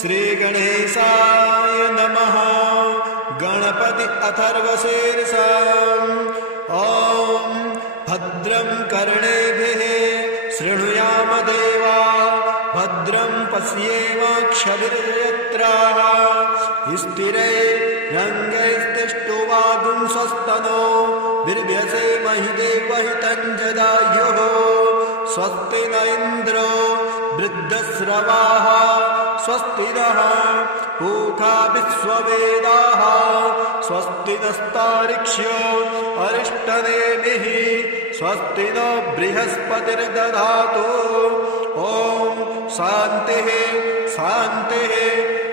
श्रीगणेशाय नमः। गणपति अथर्वशीर्षा। ॐ भद्रं कर्णेभिः शृणुयाम देवा, भद्रं पश्येमाक्षभिर्यजत्राः। स्थिरैरङ्गैस्तिष्ठुवागुंसस्तनो बिर्भ्यसेमहि देवहितं जदायुः। स्वस्ति न इन्द्रो वृद्धश्रवाः, स्वस्ति नः पूषा विश्ववेदाः, स्वस्ति नस्तार्क्ष्यो अरिष्टनेमिः, स्वस्ति नो बृहस्पतिर्दधातु। ॐ शान्तिः शान्तिः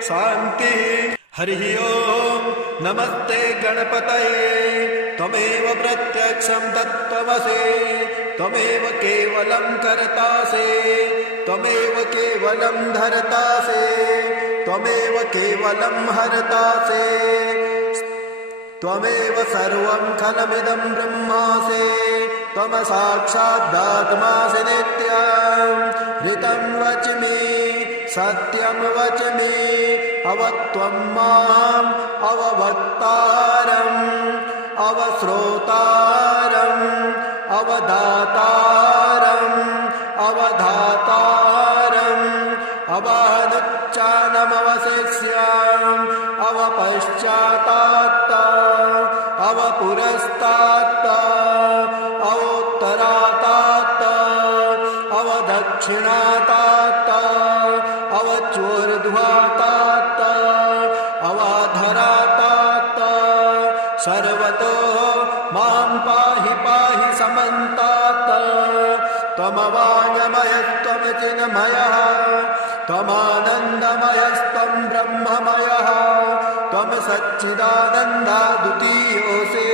शान्तिः। हरिः ओं। नमस्ते गणपतये। त्वमेव प्रत्यक्षं तत्त्वमसि, त्वमेव केवलं कर्तासि, त्वमेव केवलं धर्तासि, त्वमेव केवलं हर्तासि, त्वमेव सर्वं खलमिदं ब्रह्मासि, त्वं साक्षादात्मासि नित्यं। ऋतं वच्मि सत्यं वच्मि, अवत्वं माम् अववक्तारम् अवश्रोतारम् अवदातारम् अवधातारम् अवानुच्चानमवशिष्याम् अवपश्चातात्त अवपुरस्तात्त अवोत्तरातात्त अवदक्षिणातात्त अवचोर्ध्वातात्त अवाधरातात्त। सर्वतो मां पाहि पाहि समन्तात्। त्वमवाङ्मयस्त्वमचिन्मयः, त्वमानन्दमयस्त्वं ब्रह्ममयः, त्वं सच्चिदानन्दाद्वितीयोऽसि,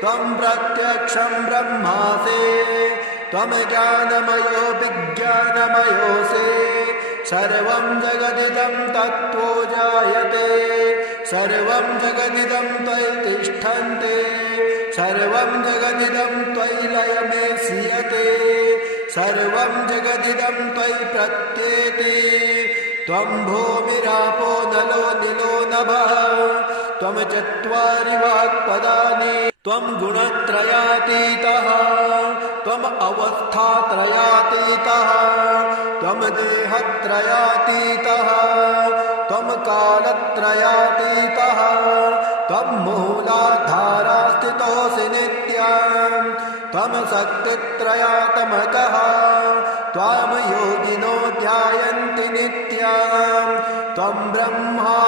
त्वं प्रत्यक्षं ब्रह्मासि, त्वं ज्ञानमयो विज्ञानमयोऽसि। सर्वं जगदिदं तत्त्वो जायते, सर्वं जगदिदं त्वयि तिष्ठन्ते, सर्वं जगदिदं त्वयि लयमेष्यते, सर्वं जगदिदं त्वयि प्रत्येति। त्वं भूमिरापो नलो निलो नभः, त्वं चत्वारि वाक्पदानि, त्वं गुणत्रयातीतः, त्वम् अवस्थात्रयातीतः, त्वं देहत्रयातीतः, त्वं कालत्रयातीतः, त्वं मूलाधारास्थितोऽसि नित्यं, त्वं शक्तित्रयात्मकः, त्वां योगिनो ध्यायन्ति नित्यं। त्वं ब्रह्मा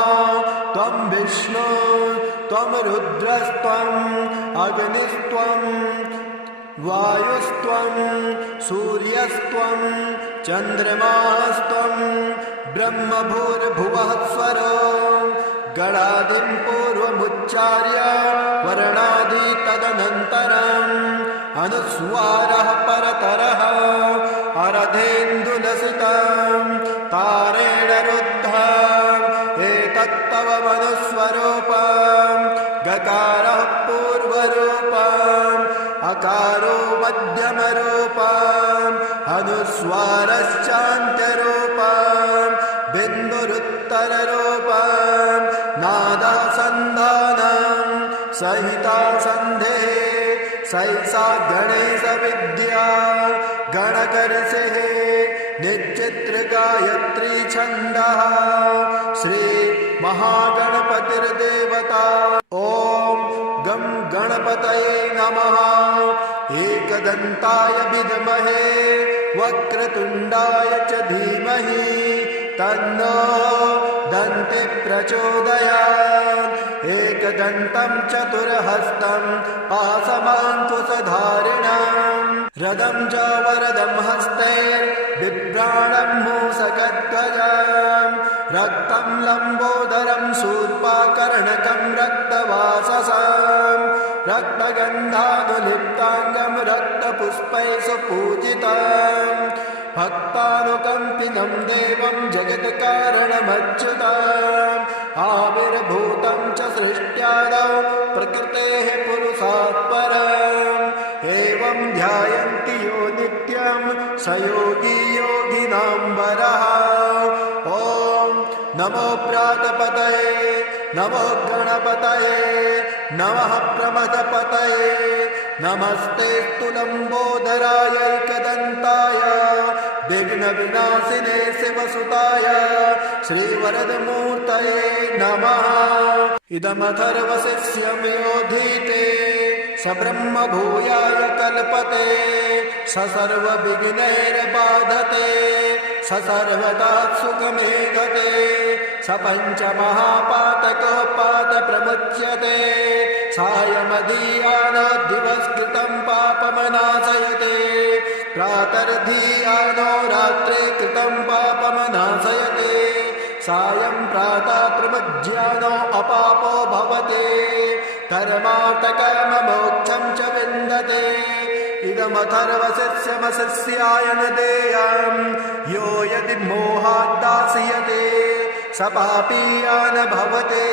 त्वं विष्णु त्वं रुद्रस्त्वम् अग्निस्त्वं वायुस्त्वं सूर्यस्त्वं चन्द्रमास्त्वं ब्रह्मभूर्भुवः स्वरो। गणादिं पूर्वमुच्चार्य वर्णादि तदनन्तरम् अनुस्वारः परतरः अरधेन्दुलसितं तारेण रुद्धम् एतत्तव मनुस्वरूपम्। गकारः पूर्वरूपम्, अकारो मध्यमरूपम्, अनुस्वारश्चान्त्यरूपम्, बिन्दुरुत्तररूपम्, नादः सन्धानं सहिता सन्धेः। सैषा गणेशविद्या गणकर्षेः निश्चित्रगायत्री छन्दः। श्री महागणपतिर्देवता। ॐ गं गणपतये नमः। एकदन्ताय विद्महे वक्रतुण्डाय च धीमहि तन्नो दन्ति प्रचोदयात्। एकदन्तं चतुर्हस्तं पाशमाङ्कुशधारिणम् रदं च वरदं हस्ते बिभ्राणं मूषकध्वजम्। रक्तं लम्बोदरं शूर्पाकर्णकं रक्तवाससं रक्तगन्धानुलिप्ताङ्गं रक्तपुष्पैः सुपूजितम्। भक्तानुकम्पिनं देवं जगत्कारणमच्युतम्। आविर्भूतं च सृष्ट्यादौ प्रकृतेः पुरुषात् परम्। एवं ध्यायन्ति यो नित्यं स योगी योगिनां वरः। ॐ नमो प्रातपतये नमो गणपतये नमः प्रमथपतये नमस्तेऽस्तु लम्बोदरायैकदन्ताय विघ्नविनाशिने शिवसुताय श्रीवरदमूर्तये नमः। इदमथर्वशिष्यमयोधीते स ब्रह्मभूयाय कल्पते स सर्वविघ्नैर्बाधते स सर्वदा सुखमेधते स पञ्चमहापातकोपातप्रमुच्यते सायमधीयानो दिवस्कृतं पापमनाशयते प्रातर्धीयानो रात्रे कृतं पापमनाशयते सायं प्रातः प्रमुज्यानो अपापो भवते कर्मार्थकाममोक्षं च विन्दते। इदमथर्वशिष्यमशिष्याय न देयं यो यदि मोहाद्दास्यते स पापीया न भवते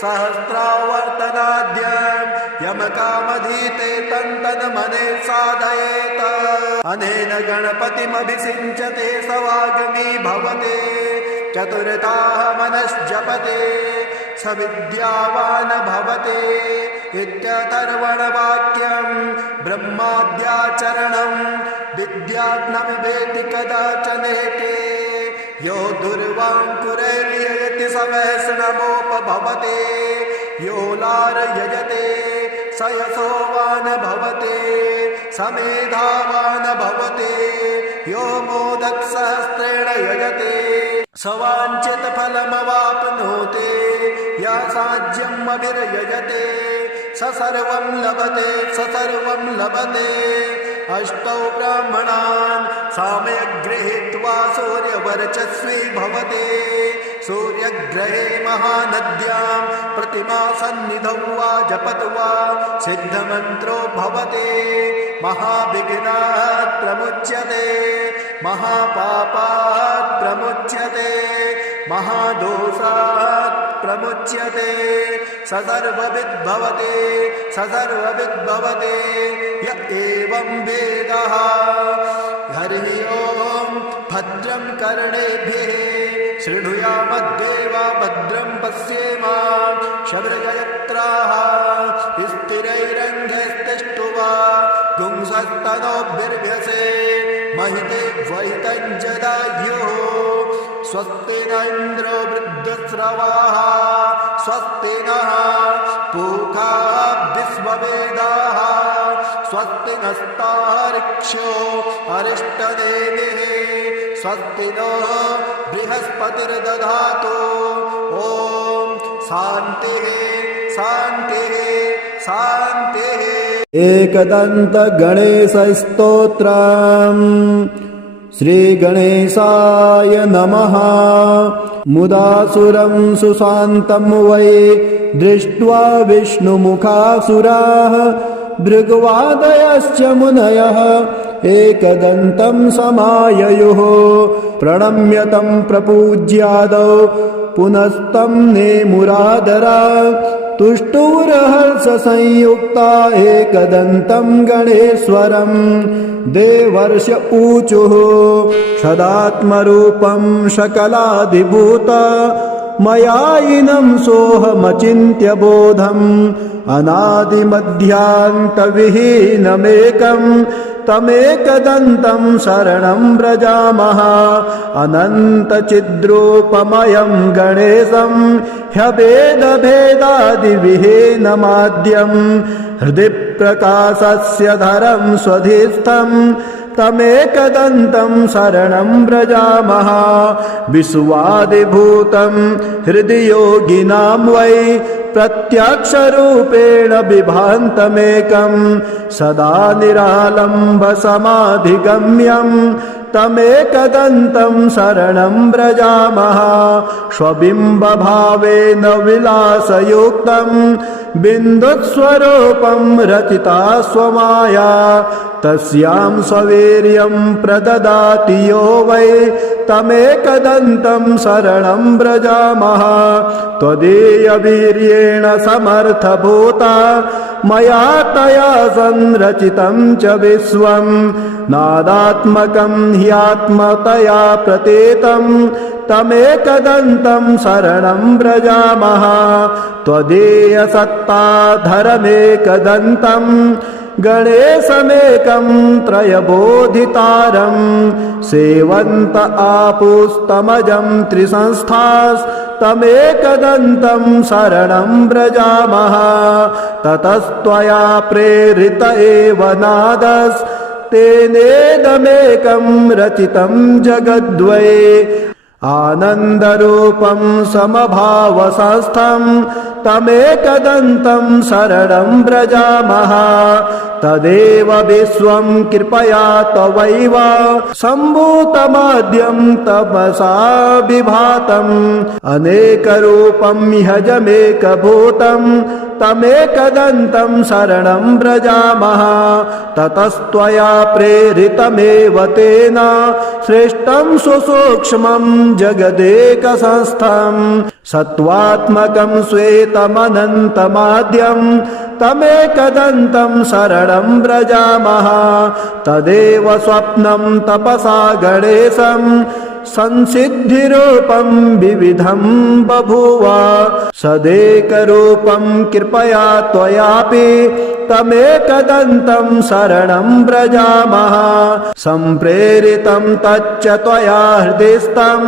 सहस्रावर्तनाद्यं यमकामधीते तन्तन्मने साधयेत अनेन गणपतिमभिषिञ्चते स वाग्मी भवते चतुर्थाः मनश्जपते स विद्यावान् भवते इत्यथर्वणवाक्यं ब्रह्माद्याचरणं विद्याज्ञविवेति कदाचनेके यो दुर्वाङ्कुरैर्यजति स वैष्णवोपभवते यो लार्यजते स यशोवान् भवते स मेधावान् भवते यो मोदकसहस्रेण यजते स वाञ्छितफलमवाप्नोति यासाज्यमभिर्यजते स सर्वं लभते स सर्वं लभते। अष्टौ ब्राह्मणान् साम्यग् गृहीत्वा सूर्यवर्चस्वी भवते सूर्यग्रहे महानद्यां प्रतिमासन्निधौ वा जपत्वा सिद्धमन्त्रो भवते महाविघ्नात् प्रमुच्यते महापापात् प्रमुच्यते महादोषात् प्रमुच्यते स सर्वविद् भवते स सर्वविद् भवते य एवं वेदः। हरिः ओं भद्रं कर्णेभिः शृणुयामद्देवा भद्रं पश्येम शबरजयत्राः स्थिरैरङ्गैस्तिष्ठुवा गुंसस्तनोभिर्व्यसे महिते वैतं जदायुः स्वस्ति न इन्द्रो वृद्धश्रवाः स्वस्ति नः पूषा विश्ववेदाः स्वस्ति नस्तार्क्ष्यो अरिष्टनेमिः स्वस्ति नो बृहस्पतिर्दधातु ॐ शान्तिः शान्तिः शान्तिः। एकदन्तगणेशस्तोत्रम् श्रीगणेशाय नमः। मुदासुरं सुशान्तं वै दृष्ट्वा विष्णुमुखासुराः भृग्वादयश्च मुनयः एकदन्तं समाययुः प्रणम्य तं प्रपूज्यादौ पुनस्तं नेमुरादरा तुष्टुरहर्षसंयुक्ता एकदन्तं गणेश्वरं देवर्षि ऊचुः सदात्मरूपं सकलाधिभूत मयायिनं सोऽहमचिन्त्य बोधम् अनादिमध्यान्तविहीनमेकं तमेकदन्तं शरणं व्रजामः अनन्तचिद्रूपमयं गणेशं ह्यभेदभेदादिविहीनमाद्यं हृदि प्रकाशस्य धरं स्वधिस्थं तमेकदन्तं शरणं व्रजामः विश्वादिभूतं हृदि योगिनां वै प्रत्यक्षरूपेण बिभान्तमेकं सदा निरालम्बसमाधिगम्यं तमेकदन्तं शरणं व्रजामः स्वबिम्बभावेन विलासयुक्तं बिन्दुस्वरूपं रचिता स्वमाया तस्यां स्ववीर्यं प्रददाति यो वै तमेकदन्तं शरणं व्रजामः त्वदीयवीर्येण समर्थभूता मया तया संरचितं च विश्वं नादात्मकं ह्यात्मतया प्रतीतं तमेकदन्तं शरणं व्रजामः त्वदीयसत्ताधरमेकदन्तं गणेशमेकं त्रयबोधितारं सेवन्त आपुस्तमजं त्रिसंस्थास्तमेकदन्तं शरणं व्रजामः ततस्त्वया प्रेरित एव नादस्तेनेदमेकं रचितं जगद्वये आनन्दरूपं समभावसंस्थं तमेकदन्तं शरणं व्रजामः तदेव विश्वं कृपया तवैव सम्भूतमाद्यं तपसा विभातम् अनेकरूपं ह्यजमेकभूतं तमेकदन्तं शरणं व्रजामः ततस्त्वया प्रेरितमेव तेन श्रेष्ठं सुसूक्ष्मं जगदेकसंस्थं सत्त्वात्मकं श्वेतमनन्तमाद्यं तमेकदन्तं शरणं व्रजामः तदेव स्वप्नं तपसा गणेशं संसिद्धिरूपं विविधं बभूव सदेकरूपं कृपया त्वयापि तमेकदन्तं शरणं व्रजामः सम्प्रेरितं तच्च त्वया हृदिस्थं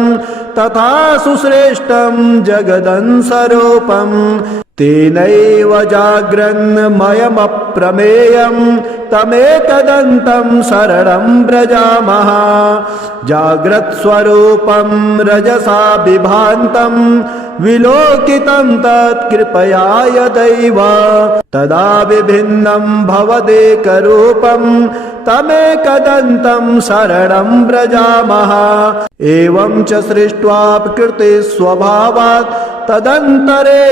तथा सुश्रेष्ठं जगदंसरूपं तेनैव जाग्रन्मयमप्रमेयं तमेकदन्तं शरणं व्रजामः जाग्रत्स्वरूपं रजसा विभान्तं विलोकितं तत्कृपया यदैव तदा विभिन्नं भवदेकरूपं तमेकदन्तं शरणं व्रजामः एवं च सृष्ट्वा प्रकृतिस्वभावात् तदन्तरे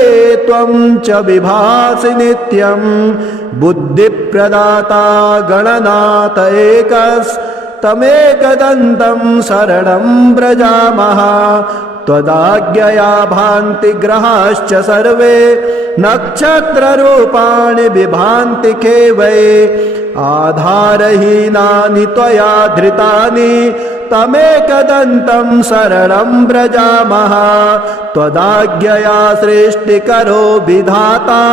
त्वं च विभासि नित्यं बुद्धिप्रदाता गणनाथ एकस्तमेकदन्तं शरणं व्रजामः त्वदाज्ञया भान्ति ग्रहाश्च सर्वे नक्षत्ररूपाणि विभान्ति वै आधारहीनानि त्वया धृतानि तमेकदन्तं शरणं व्रजामः त्वदाज्ञया सृष्टिकरो विधाता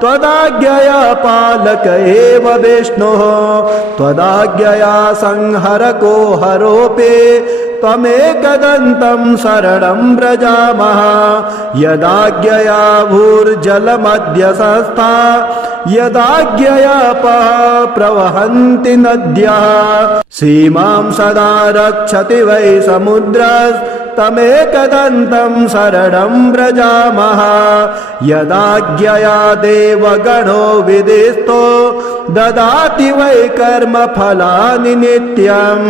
त्वदाज्ञया पालक एव विष्णुः त्वदाज्ञया संहरको हरोऽपि तमेकदन्तं शरणं व्रजामः यदाज्ञया भूर्जलमद्य संस्था यदाज्ञया प्रवहन्ति नद्यः सीमां सदा रक्षति वै समुद्रस्तमेकदन्तं शरणं व्रजामः यदाज्ञया देवगणो विदिस्तो ददाति वै कर्मफलानि नित्यं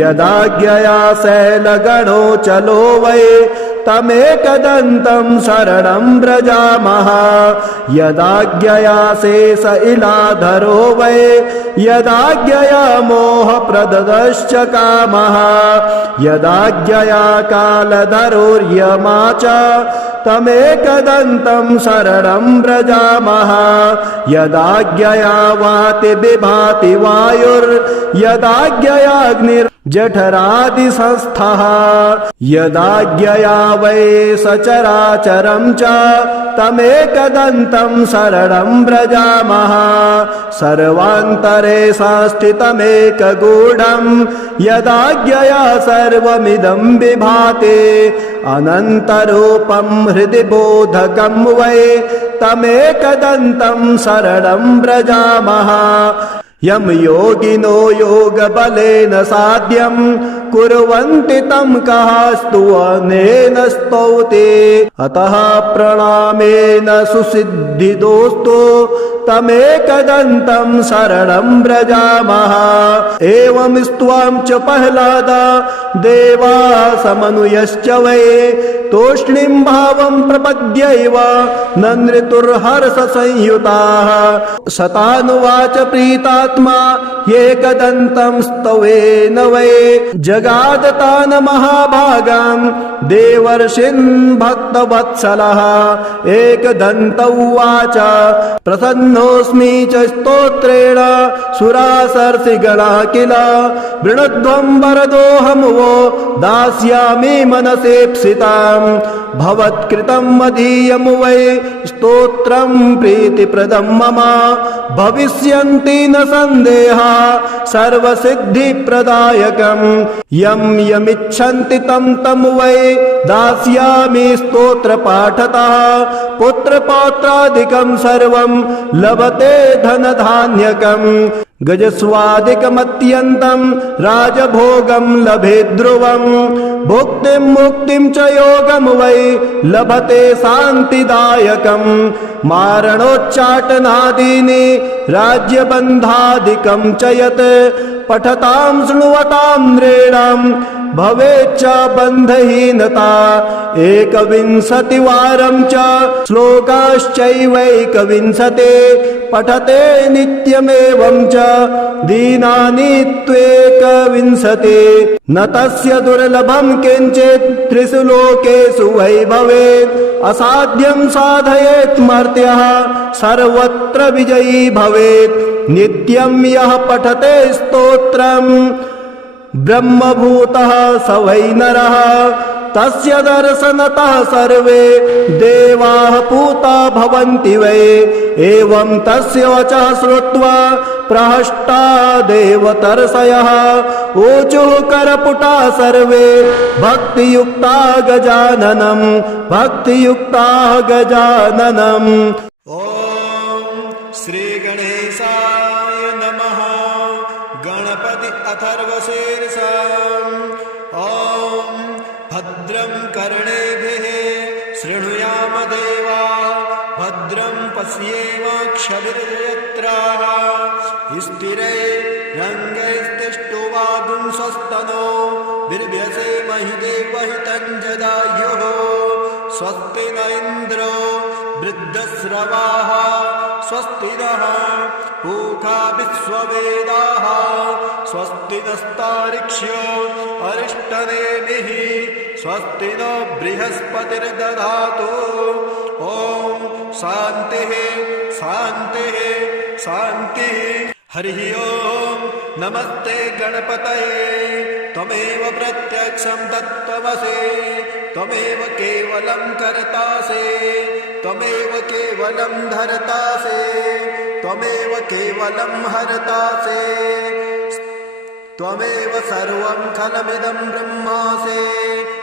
यदाज्ञया शैलगणो चलो वै तमेकदन्तं शरणं व्रजामः यदाज्ञया शेष इलाधरो वै यदाज्ञया मोहप्रदश्च कामः यदाज्ञया कालधरोर्यमा च तमेकदन्तं शरणं व्रजामः यदाज्ञया वाति विभाति वायुर्यदाज्ञयाग्निर्जठरादिसंस्थः यदाज्ञया वै सचराचरं च तमेकदन्तं शरणं व्रजामः सर्वान्तरे संस्थितमेकगूढं यदाज्ञया सर्वमिदं विभाति अनन्तरूपं हृदि बोधकं वै तमेकदन्तं शरणं व्रजामः यं योगिनो योगबलेन साध्यं कुर्वन्ति तं कः स्तुवनेन स्तौति अतः प्रणामेन सुसिद्धिदोस्तु तमेकदन्तं शरणं व्रजामः एवं स्त्वां च प्रह्लादा देवा समनुयश्च वै तूष्णीं भावं प्रपद्यैव न नृतुर्हर्षसंयुताः शतानुवाच प्रीतात्मा एकदन्तं स्तवेन वै जगादतान् महाभागान् देवर्षीन् भक्तवत्सलः एकदन्त उवाच प्रसन्नोऽस्मि च स्तोत्रेण सुरासर्षिगणा किल वृणध्वं वरदोऽहं वो दास्यामि मनसेप्सिताम् भवत्कृतं मदीयं वै स्तोत्रं प्रीतिप्रदं मम भविष्यन्ति न सन्देहा सर्वसिद्धिप्रदायकं यं यमिच्छन्ति तं तं वै दास्यामि स्तोत्रपाठतः पुत्रपौत्रादिकं सर्वं लभते धनधान्यकम् गजस्वादिकमत्यन्तं राजभोगं लभे ध्रुवं भुक्तिं मुक्तिं च योगं वै लभते शान्तिदायकं मारणोच्चाटनादीनि राज्यबन्धादिकं च यत् पठतां शृण्वतां नृणां भवेच्च बन्धहीनता 21वारं च श्लोकाश्चैवैकविंशते पठते नित्यमेवं च दीनानि त्वेकविंशते न तस्य दुर्लभं किञ्चित् त्रिषु लोकेषु वै भवेत् असाध्यं साधयेत् मर्त्यः सर्वत्र विजयी भवेत् नित्यं यः पठते स्तोत्रम् ब्रह्मभूतः स वै नरः तस्य दर्शनतः सर्वे देवाः पूता भवन्ति वै एवं तस्य वचः श्रुत्वा प्रहष्टा देवतर्षयः ऊचुः करपुटा सर्वे भक्तियुक्ता गजाननम् ॐ श्रीगणेशाय नमः गणपति अथर्वशीर्षः ॐ भद्रं कर्णेभिः शृणुयाम देवा भद्रं पश्येमाक्षभिर्यत्राः स्थिरैरङ्गैस्तिष्ठुवागुंसस्तनो बिर्भ्यसेमहि देवहितं जदायुः स्वस्ति न इन्द्रो वृद्धस्रवाः स्वस्ति नः पूषा विश्ववेदाः स्वस्ति नस्तार्क्ष्यो अरिष्टनेमिः स्वस्ति नो बृहस्पतिर्दधातु ॐ शान्तिः शान्तिः शान्तिः हरिः ॐ नमस्ते गणपतये त्वमेव प्रत्यक्षं तत्त्वमसि त्वमेव केवलं कर्तासि त्वमेव केवलं धर्तासि त्वमेव केवलं हर्तासि त्वमेव सर्वं खलमिदं ब्रह्मासि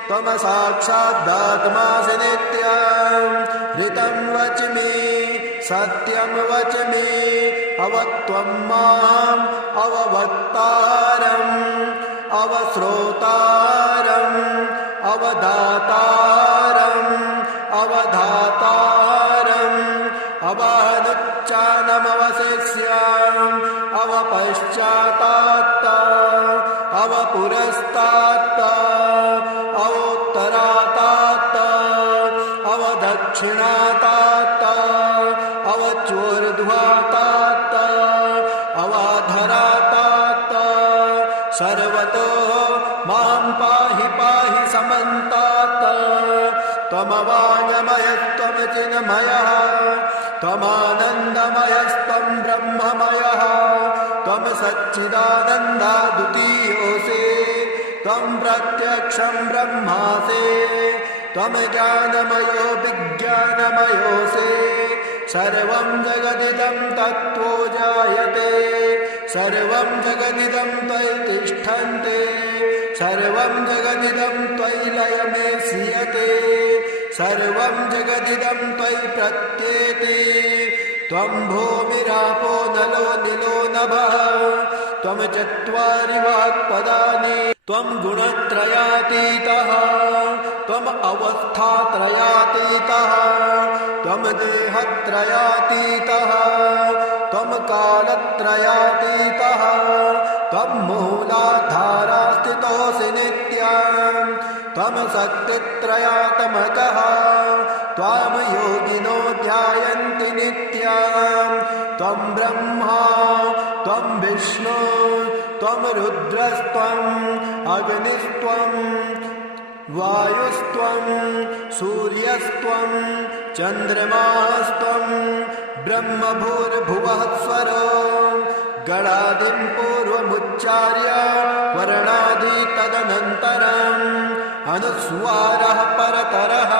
त्वं साक्षादात्मासि नित्यं ऋतं वच्मि सत्यं वच्मि अवत्वं माम् अववक्तारम् अवश्रोतारम् अवदातारम् अवधातारम् अवानुच्चानमवशिष्याम् अवपश्चातात्त अवपुरस्तात्त अवोत्तरातात्त अवदक्षिणातात्त अवचोर्ध्वातात्त अवाधरातात्त सर्वतो मां पाहि पाहि समन्तात् त्वमवाङ्मयस्त्वमचिन्मयः त्वमानन्दमयस्त्वं ब्रह्ममयः त्वं सच्चिदानन्दा द्वितीयोऽसि त्वं प्रत्यक्षं ब्रह्मासि त्वं ज्ञानमयो विज्ञानमयोऽसि सर्वं जगदिदं तत्त्वो जायते सर्वं जगदिदं त्वयि तिष्ठन्ते सर्वं जगदिदं त्वयि लयमेष्यते सर्वं जगदिदं त्वयि प्रत्येति त्वं भूमिरापो नलो निलो नभः त्वं चत्वारि वाक्पदानि त्वं गुणत्रयातीतः त्वम् अवस्थात्रयातीतः त्वं देहत्रयातीतः त्वं कालत्रयातीतः त्वं मूलाधारस्थितोऽसि नित्यं त्वं शक्तित्रयात्मकः त्वां योगिनो ध्यायन्ति नित्यं त्वं ब्रह्मा त्वं विष्णु त्वं रुद्रस्त्वं अग्निस्त्वं वायुस्त्वं सूर्यस्त्वं चन्द्रमास्त्वं ब्रह्मभूर्भुवः स्वरो गणादिं पूर्वमुच्चार्य वर्णादि तदनन्तरम् अनुस्वारः परतरः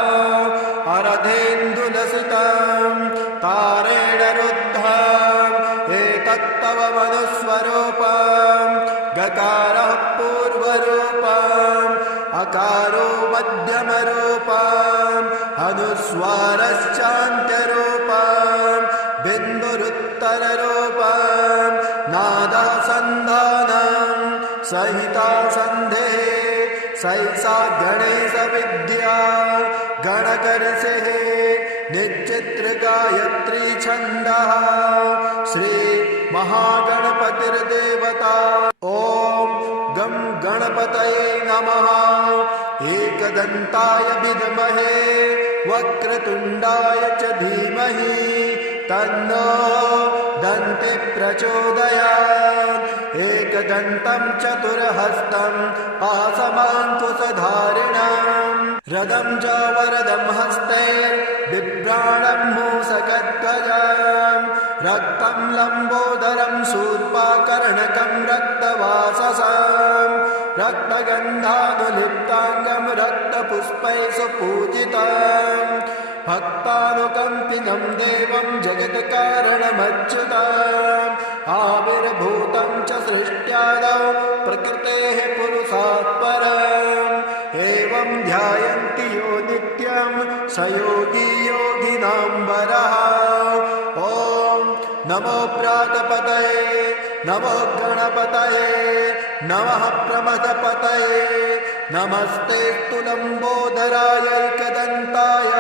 अरधेन्दुलसितं तारेण रुद्धम् एतत्तव मनुस्वरूपम् गकारः पूर्वरूपम् अकारो मध्यमरूपम् अनुस्वारश्चान्त्यरूपम् बिन्दुरुत्तररूपम् नादः सन्धानं सहिता सन्धेः सैसा गणेश विद्या गणकर्षेः निश्चित्र गायत्री छन्दः श्री महागणपतिर्देवता ॐ गं गणपतये नमः एकदन्ताय विद्महे वक्रतुण्डाय च धीमहि तन्नो दन्ति प्रचोदयात् एकदन्तं चतुर्हस्तं पाशमाङ्कुशधारिणम् रदं च वरदं हस्ते बिभ्राणं मूषकध्वजम् रक्तं लम्बोदरं शूर्पाकर्णकं रक्तवाससं रक्तगन्धानुलिप्ताङ्गं रक्तपुष्पैः सुपूजितम् भक्तानुकम्पिनं देवं जगत्कारणमच्युतम् आविर्भूतं च सृष्ट्यादौ प्रकृतेः पुरुषात् परम् एवं ध्यायन्ति यो नित्यं स योगी योगिनां वरः ॐ नमो प्रातपतये नमो गणपतये नमः प्रमदपतये नमस्तेऽस्तु लम्बोदराय एकदन्ताय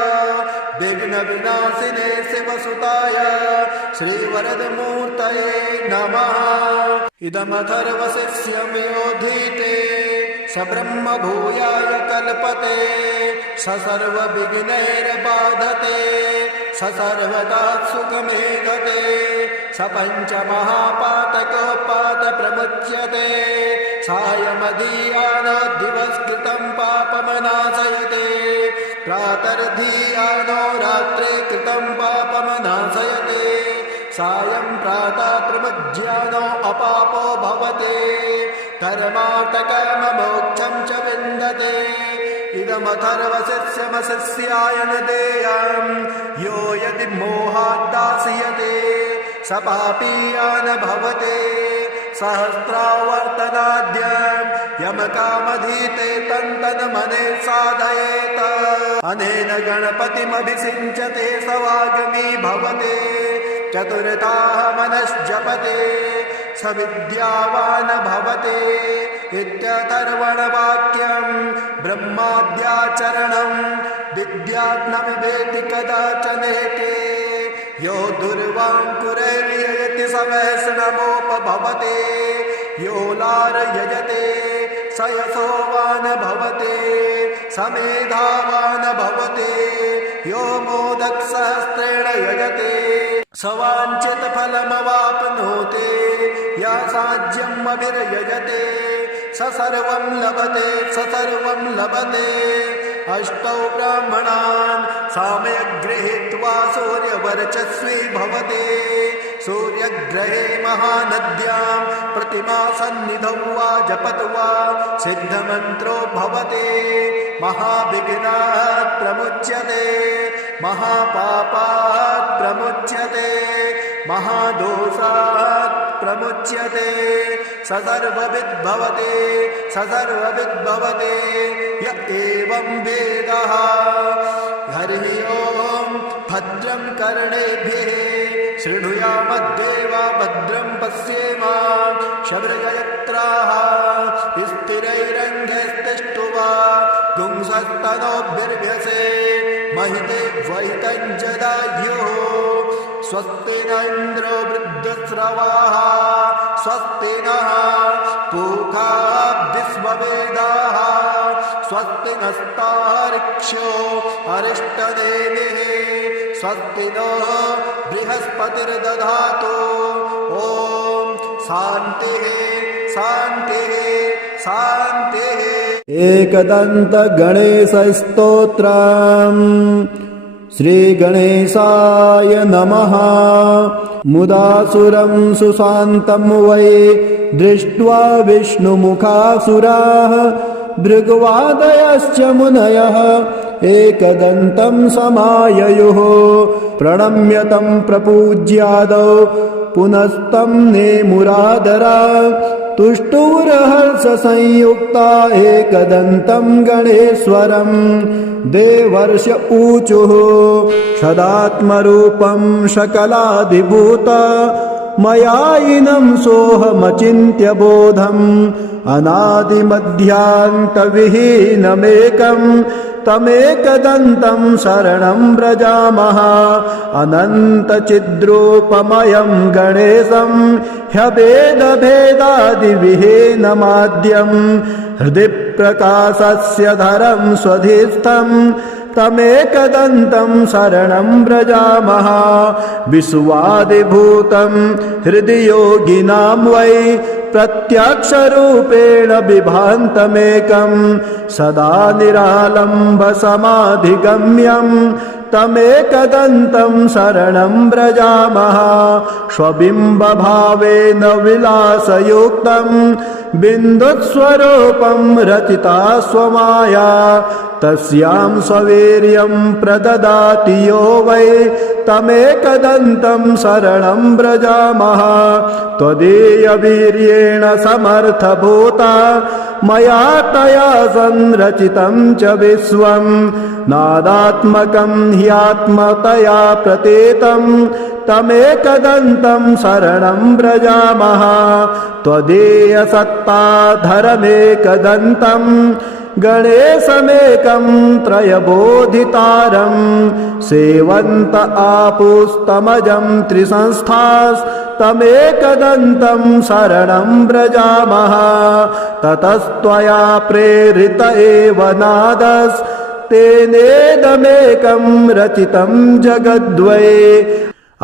विघ्नविनाशिने शिवसुताय श्रीवरदमूर्तये नमः इदमथर्वशिष्यं योधीते स ब्रह्मभूयाय कल्पते स सर्वविघ्नैर्बाधते स सर्वदा सुखमेधते स पञ्चमहापातकोपातप्रमुच्यते सायमधीयानो दिवस्कृतं पापमनाशयते प्रातर्धीयानो रात्रे कृतं पापमनाशयते सायं प्रातः प्रमुज्यानो अपापो भवते धर्मार्थकाममोक्षं च विन्दते इदमथर्वशिष्यमशिष्याय न देयं यो यदि मोहाद्दास्यते स पापीया न भवते सहस्रावर्तनाद्यं यमकामधीते तन्तन्मने साधयेत अनेन गणपतिमभिषिञ्चते स वाग्मी भवते चतुर्ताः मनश्जपते स विद्यावान् भवते इत्यथर्वणवाक्यं ब्रह्माद्याचरणं विद्यात्मविवेति कदाचनेके यो दुर्वाङ्कुरैर्ययति स वैष्णवोपभवते यो लार्यजते स यशोवान् भवते स मेधावान् भवते यो मोदकसहस्रेण यजते स वाञ्छितफलमवाप्नोति यासाज्यम् अभिर्यजते स सर्वं लभते स सर्वं लभते अष्टौ ब्राह्मणान् साम्यक् गृहीत्वा सूर्यवर्चस्वी भवते सूर्यग्रहे महानद्यां प्रतिमासन्निधौ वा जपत् वा सिद्धमन्त्रो भवते महाविघ्नात् प्रमुच्यते महापापात् प्रमुच्यते महादोषात् प्रमुच्यते स सर्वविद् भवते स सर्वविद् भवते य एवं वेदः हरिः ओं भद्रं कर्णेभिः शृणुयामद्देवा भद्रं पश्येम शबरजयत्राः स्थिरैरङ्गैस्तिष्ठुवा पुंसस्तनोभिर्भ्यसे महिते वैतं जदायुः स्वस्ति न इन्द्रो वृद्धश्रवाः स्वस्ति नः पूषा विश्ववेदाः स्वस्ति नस्तार्क्ष्यो अरिष्टनेमिः स्वस्ति नो बृहस्पतिर्दधातु ॐ शान्तिः शान्तिः शान्तिः। एकदन्त गणेशस्तोत्रम्। श्रीगणेशाय नमः। मुदासुरं सुशान्तं वै दृष्ट्वा विष्णुमुखासुराः भृग्वादयश्च मुनयः एकदन्तं समाययुः प्रणम्य तं प्रपूज्यादौ पुनस्तं नेमुरादरा तुष्टुरहर्षसंयुक्ता एकदन्तं गणेश्वरं देवर्ष ऊचुः सदात्मरूपं सकलाधिभूत मयायिनं सोऽहमचिन्त्य बोधम् अनादिमध्यान्तविहीनमेकं तमेकदन्तं शरणं व्रजामः अनन्तचिद्रूपमयं गणेशं ह्यभेदभेदादिविहीनमाद्यं हृदि प्रकाशस्य धरं स्वधिस्थं तमेकदन्तं शरणं व्रजामः विश्वादिभूतं हृदि योगिनां वै प्रत्यक्षरूपेण बिभान्तमेकं सदा निरालम्बसमाधिगम्यं तमेकदन्तं शरणं व्रजामः स्वबिम्बभावेन विलासयुक्तं बिन्दुस्वरूपं रचिता स्वमाया तस्यां स्ववीर्यं प्रददाति यो वै तमेकदन्तं शरणं व्रजामः त्वदीयवीर्येण समर्थभूता मया तया संरचितं च विश्वं नादात्मकं ह्यात्मतया प्रतीतं तमेकदन्तं शरणं व्रजामः त्वदीयसत्ताधरमेकदन्तं गणेशमेकं त्रयबोधितारं सेवन्त आपुस्तमजं त्रिसंस्थास्तमेकदन्तं शरणं व्रजामः ततस्त्वया प्रेरित एव नादस्तेनेदमेकं रचितं जगद्वै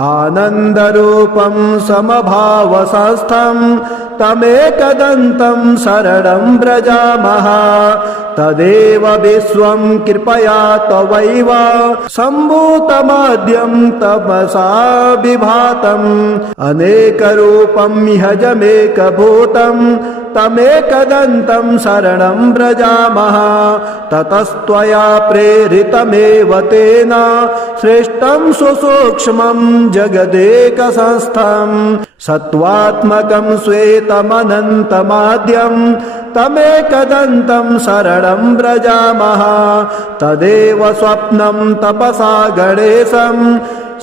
आनन्दरूपं समभावसंस्थं तमेकदन्तं शरणं व्रजामः तदेव विश्वं कृपया तवैव सम्भूतमाद्यं तपसा विभातम् अनेकरूपं ह्यजमेकभूतं तमेकदन्तं शरणं व्रजामः ततस्त्वया प्रेरितमेव तेन श्रेष्ठं सुसूक्ष्मं जगदेकसंस्थं सत्त्वात्मकं श्वेतमनन्तमाद्यं तमेकदन्तं शरणं व्रजामः तदेव स्वप्नं तपसा गणेशं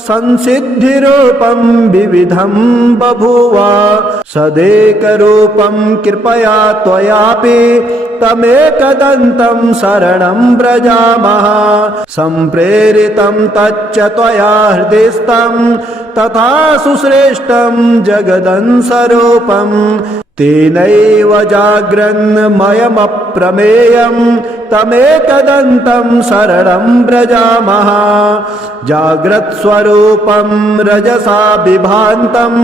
संसिद्धिरूपं विविधं बभूव सदेकरूपं कृपया त्वयापि तमेकदन्तं शरणं व्रजामः सम्प्रेरितं तच्च त्वया हृदिस्थं तथा सुश्रेष्ठं जगदंसरूपं तेनैव जाग्रन्मयमप्रमेयं तमेकदन्तं शरणं व्रजामः जाग्रत्स्वरूपं रजसा विभान्तं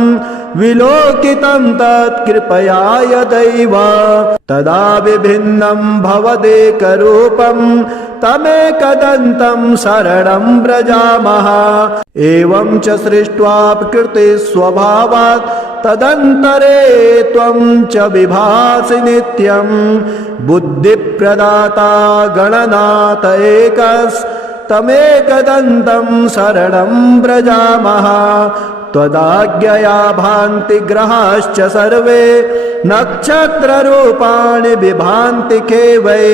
विलोकितं तत्कृपया यदैव तदा विभिन्नं भवदेकरूपं तमेकदन्तं शरणं व्रजामः एवं च सृष्ट्वा प्रकृति स्वभावात् तदन्तरे त्वं च विभासि नित्यं बुद्धिप्रदाता गणनाथ एकस्तमेकदन्तं शरणं व्रजामः त्वदाज्ञया भान्ति ग्रहाश्च सर्वे नक्षत्ररूपाणि विभान्ति केवै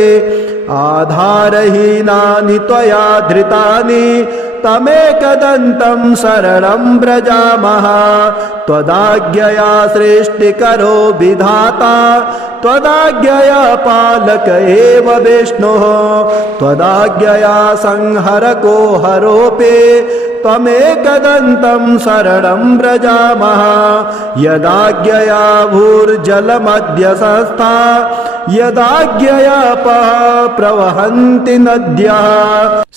आधारहीनानि त्वया धृतानि तमेकदन्तं शरणं व्रजामः त्वदाज्ञया सृष्टिकरो विधाता त्वदाज्ञया पालक एव विष्णुः त्वदाज्ञया संहरको हरोऽपि त्वमेकदन्तं शरणं व्रजामः यदाज्ञया भूर्जलमद्य संस्था यदाज्ञया प्रवहन्ति नद्यः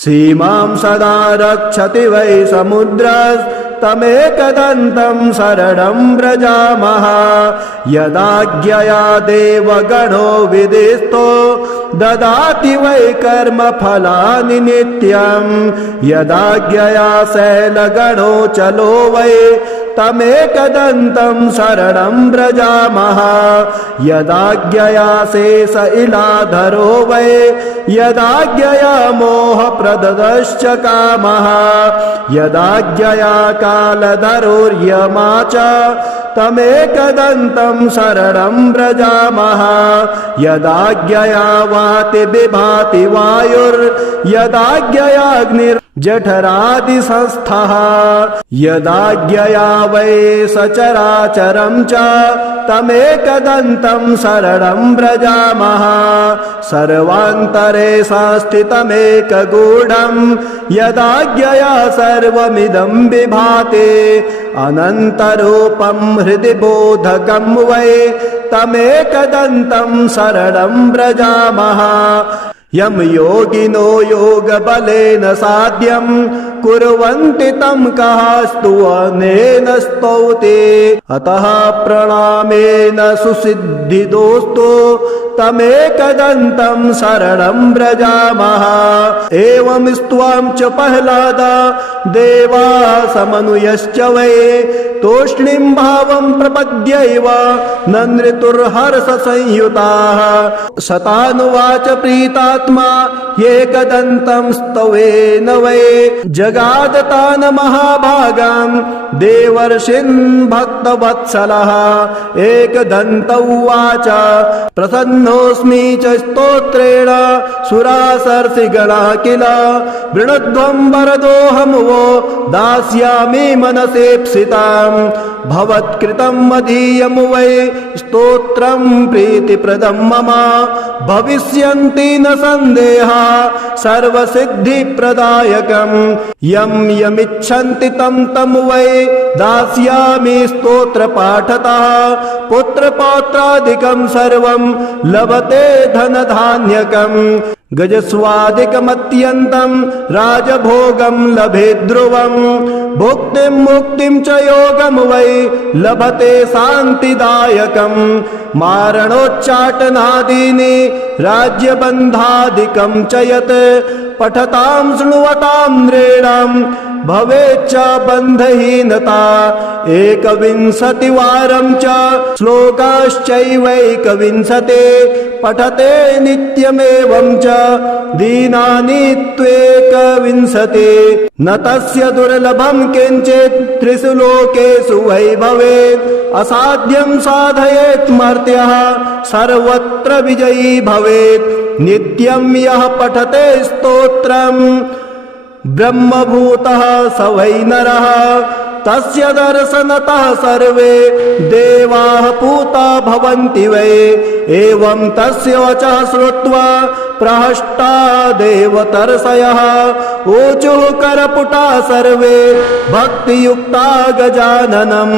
सीमां सदा रक्षति वै समुद्रस्तमेकदन्तं शरणं व्रजामः यदाज्ञया देवगणो विदिस्तो ददाति वै कर्मफलानि नित्यं यदाज्ञया शैलगणो चलो वै तमेकदन्तं शरणं व्रजामः यदाज्ञया शेष इलाधरो वै यदाज्ञया मोहप्रदश्च कामः यदाज्ञया कालधरोर्यमा च तमेकदन्तं शरणं व्रजामः यदाज्ञया वाति बिभाति वायुर्यदाज्ञयाग्निर्जठरादिसंस्थः यदाज्ञया वै सचराचरं च तमेकदन्तं शरणं व्रजामः सर्वान्तरे संस्थितमेकगूढं यदाज्ञया सर्वमिदं विभाति अनन्तरूपं हृदि बोधकं वै तमेकदन्तं शरणं व्रजामः यं योगिनो योगबलेन साध्यं कुर्वन्ति तं कः स्तुवनेन स्तौति अतः प्रणामेन सुसिद्धिदोस्तु तमेकदन्तं शरणं व्रजामः एवं स्त्वां च प्रह्लाद देवाः समनुयश्च वै तूष्णीं भावं प्रपद्यैव ननृतुर्हर्षसंयुताः शतानुवाच प्रीतात्मा एकदन्तं स्तवेन वै जगादतान् महाभागान् देवर्षिन् भक्तवत्सलः एकदन्त उवाच प्रसन्नोऽस्मि च स्तोत्रेण सुरासर्षिगणा किल वृणध्वं वरदोऽहं वो दास्यामि मनसेप्सिताम् भवत्कृतं मदीयं वै स्तोत्रं प्रीतिप्रदं मम भविष्यन्ति न सन्देहा सर्वसिद्धिप्रदायकं यं यमिच्छन्ति तं तं वै दास्यामि स्तोत्रपाठतः पुत्रपौत्रादिकं सर्वं लभते धनधान्यकम् गजस्वादिकमत्यन्तं राजभोगं लभे ध्रुवं भुक्तिं मुक्तिं च योगं वै लभते शान्तिदायकं मारणोच्चाटनादीनि राज्यबन्धादिकं च यत् पठतां शृण्वतां नृणां भवेच्च बन्धहीनता एकविंशतिवारं च श्लोकाश्चैवैकविंशते पठते नित्यमेवं च दीनानि त्वेकविंशते न तस्य दुर्लभं किञ्चित् त्रिषु लोकेषु वै भवेत् असाध्यं साधयेत् मर्त्यः सर्वत्र विजयी भवेत् नित्यं यः पठते स्तोत्रं ब्रह्मभूतः स वै नरः तस्य दर्शनतः सर्वे देवाः पूता भवन्ति वै एवं तस्य वचः श्रुत्वा प्रहष्टा देवतर्षयः ऊचुः करपुटा सर्वे भक्तियुक्ता गजाननं